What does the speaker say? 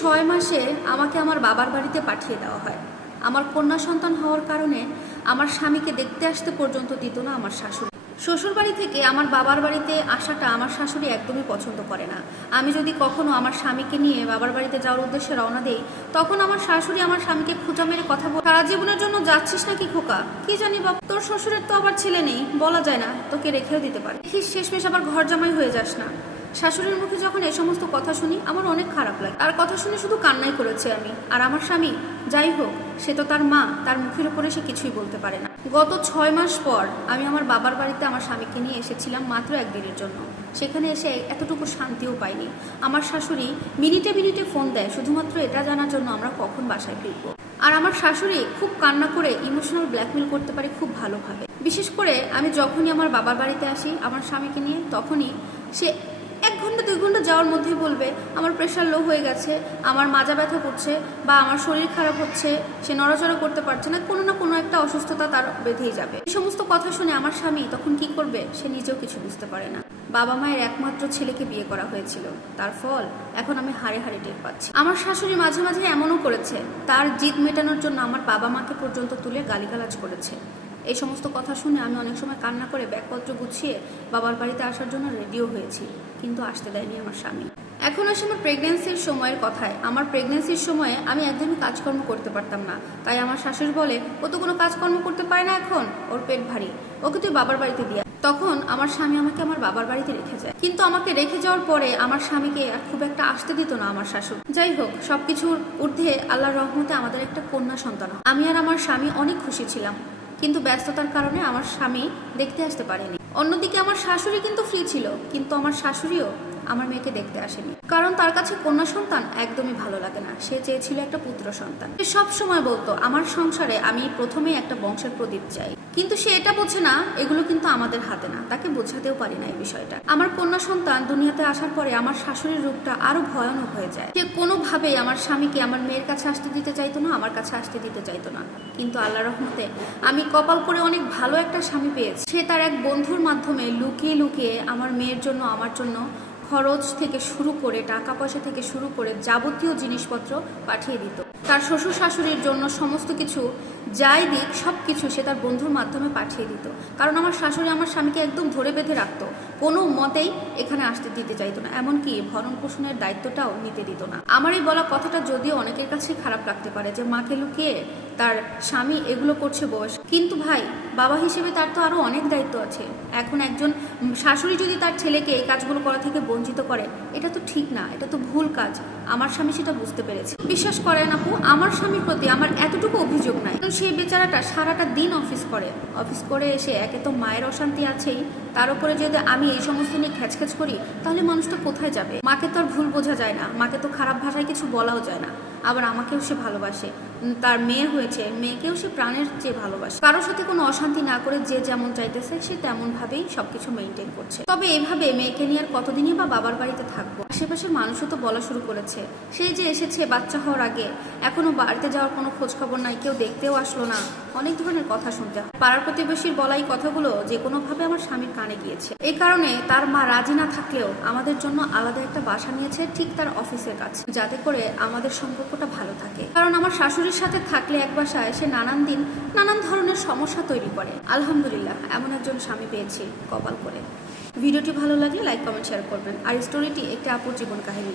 ছয় মাসে আমাকে আমার বাবার বাড়িতে পাঠিয়ে দেওয়া হয়। আমার কন্যা সন্তান হওয়ার কারণে আমার স্বামীকে দেখতে আসতে পর্যন্ত দিত না আমার শাশুড়ি। শ্বশুর বাড়ি থেকে আমার বাবার বাড়িতে আসাটা আমার শাশুড়ি একদমই পছন্দ করে না। আমি যদি কখনো আমার স্বামীকে নিয়ে বাবার বাড়িতে যাওয়ার উদ্দেশ্যে রওনা দেই, তখন আমার শাশুড়ি আমার স্বামীকে খোঁজা মেরে কথা বল, সারা জীবনের জন্য যাচ্ছিস নাকি খোকা? কি জানি বাবা তোর শ্বশুরের তো আবার ছেলে নেই, বলা যায় না, তোকে রেখেও দিতে পারে। দেখিস, শেষমেশ আবার ঘর জামাই হয়ে যাস না। শাশুড়ির মুখে যখন এই সমস্ত কথা শুনি, আমার অনেক খারাপ লাগে। তার কথা শুনে শুধু কান্নাই করেছি আমি। আর আমার স্বামী, যাই হোক, সে তো তার মা, তার মুখের উপরে সে কিছুই বলতে পারে না। গত ছয় মাস পর আমি আমার বাবার বাড়িতে আমার স্বামীকে নিয়ে এসেছিলাম মাত্র একদিনের জন্য। সেখানে এসে এতটুকু শান্তিও পাইনি। আমার শাশুড়ি মিনিটে মিনিটে ফোন দেয়, শুধুমাত্র এটা জানার জন্য আমরা কখন বাসায় ফিরবো। আর আমার শাশুড়ি খুব কান্না করে ইমোশনাল ব্ল্যাকমেল করতে পারে খুব ভালোভাবে। বিশেষ করে আমি যখনই আমার বাবার বাড়িতে আসি, আমার স্বামীকে নিয়ে, তখনই সে এক ঘণ্টা, দুই ঘণ্টা যাওয়ার মধ্যেই বলবে, আমার প্রেশার লো হয়ে গেছে, আমার মাজা ব্যথা করছে বা আমার শরীর খারাপ হচ্ছে, সে নড়াচড়া করতে পারছে না। কোনো না কোনো একটা অসুস্থতা তার বেঁধেই যাবে। এই সমস্ত কথা শুনে আমার স্বামী তখন কি করবে, সে নিজেও কিছু বুঝতে পারে না। বাবা মায়ের একমাত্র ছেলেকে বিয়ে করা হয়েছিল। তার ফল এখন আমি হারে হারে টের পাচ্ছি। আমার শাশুড়ি মাঝে মাঝে এমনও করেছে, তার জিদ মেটানোর জন্য আমার বাবা মাকে পর্যন্ত তুলে গালিগালাজ করেছে। এই সমস্ত কথা শুনে আমি অনেক সময় কান্না করে ব্যাগপত্র গুছিয়ে বাবার বাড়িতে আসার জন্য রেডিও হয়েছি, কিন্তু আসতে দেয়নি আমার স্বামী। এখন আসে আমার প্রেগনেন্সির সময়ের কথায়। আমার প্রেগনেন্সির সময়ে আমি একদমই কাজকর্ম করতে পারতাম না। তাই আমার শাশুড়ি বলে, ও তো কোনো কাজকর্ম করতে পারে না এখন, ওর পেট ভারী। ওকে তুই বাবার বাড়িতে দিয়া তখন আমার স্বামী আমাকে আমার বাবার বাড়িতে রেখে যায়। কিন্তু আমাকে রেখে যাওয়ার পরে আমার স্বামীকে আর খুব একটা আসতে দিত না আমার শাশুড়ি। যাই হোক, সবকিছুর ঊর্ধ্বে আল্লাহর রহমতে আমাদের একটা কন্যা সন্তান আমি আর আমার স্বামী অনেক খুশি ছিলাম। কিন্তু ব্যস্ততার কারণে আমার স্বামী দেখতে আসতে পারেনি। অন্যদিকে আমার শাশুড়ি কিন্তু ফ্রি ছিল, কিন্তু আমার শাশুড়িও আমার মেয়েকে দেখতে আসেনি। কারণ তার কাছে কন্যা সন্তান একদমই ভালো লাগে না। সে চেয়েছিল একটা পুত্র সন্তান। সে সব সময় বলতো, আমার সংসারে আমি প্রথমে একটা বংশের প্রদীপ চাই। কিন্তু সে এটা বোঝে না, এগুলো কিন্তু আমাদের হাতে না। তাকে বোঝাতেও পারি না এই বিষয়টা। আমার কন্যা সন্তান দুনিয়াতে আসার পরে আমার শাশুড়ির রূপটা আরও ভয়ানক হয়ে যায়। সে কোনোভাবেই আমার স্বামীকে আমার মেয়ের কাছে আসতে দিতে চাইতো না, আমার কাছে আসতে দিতে চাইতো না। কিন্তু আল্লাহ রহমতে আমি কপাল করে অনেক ভালো একটা স্বামী পেয়েছি। সে তার এক বন্ধুর মাধ্যমে লুকিয়ে লুকিয়ে আমার মেয়ের জন্য, আমার জন্য খরচ থেকে শুরু করে টাকা পয়সা থেকে শুরু করে যাবতীয় জিনিসপত্র পাঠিয়ে দিত। তার শ্বশুর শাশুড়ির জন্য সমস্ত কিছু যাই দিক সব কিছু সে তার বন্ধুর মাধ্যমে পাঠিয়ে দিত। কারণ আমার শাশুড়ি আমার স্বামীকে একদম ধরে বেঁধে রাখত। কোনো মতেই এখানে আসতে দিতে চাইতো না। এমনকি ভরণ পোষণের দায়িত্বটাও নিতে দিত না। আমার এই বলা কথাটা যদিও অনেকের কাছে খারাপ লাগতে পারে যে মাকে লুকিয়ে তার স্বামী এগুলো করছে বয়স? কিন্তু ভাই বাবা হিসেবে তার তো আরও অনেক দায়িত্ব আছে। এখন একজন শাশুড়ি যদি তার ছেলেকে এই কাজগুলো করা থেকে বঞ্চিত করে, এটা তো ঠিক না, এটা তো ভুল কাজ। আমার স্বামী সেটা বুঝতে পেরেছে। বিশ্বাস করেন আপু, আমার স্বামীর প্রতি আমার এতটুকু অভিযোগ নাই। সেই বেচারাটা সারাটা দিন অফিস করে। অফিস করে এসে একে তো মায়ের অশান্তি আছেই। তার উপরে যদি আমি এই সমস্ত নিয়ে খ্যাচখ্যাচ করি, তাহলে মানুষটা কোথায় যাবে? মাকে তো আর ভুল বোঝা যায় না। মাকে তো খারাপ ভাষায় কিছু বলাও যায় না। আবার আমাকেও সে ভালোবাসে। তার মেয়ে হয়েছে, মেয়েকেও সে প্রাণের চেয়ে ভালোবাসে। কারোর সাথে কোনো অশান্তি না করে যে যেমন চাইতেছে, সে তেমন ভাবেই সবকিছু মেনটেন করছে। তবে এভাবে মেয়েকে নিয়ে আর কতদিনই বা বাবার বাড়িতে থাকব? আশেপাশের মানুষও তো বলা শুরু করেছে। সেই যে এসেছে বাচ্চা হওয়ার আগে, এখনও বাড়িতে যাওয়ার কোনো খোঁজ খবর নাই, কেউ দেখতেও আসলো না। অনেক ধরনের কথা শুনতে হয়। পাড়ার প্রতিবেশীর বলা এই কথাগুলো যে কোনোভাবে আমার স্বামীর কানে গিয়েছে। এই কারণে তার মা রাজি না থাকলেও আমাদের জন্য আলাদা একটা বাসা নিয়েছে ঠিক তার অফিসের কাছে, যাতে করে আমাদের সম্পর্কটা ভালো থাকে। কারণ আমার শাশুড়ির সাথে থাকলে এক বাসায় সে নানান দিন নানান ধরনের সমস্যা তৈরি করে। আলহামদুলিল্লাহ, এমন একজন স্বামী পেয়েছি কপাল করে। ভিডিওটি ভালো লাগলে লাইক কমেন্ট শেয়ার করবেন। আর স্টোরিটি একটি আপুর জীবন কাহিনী।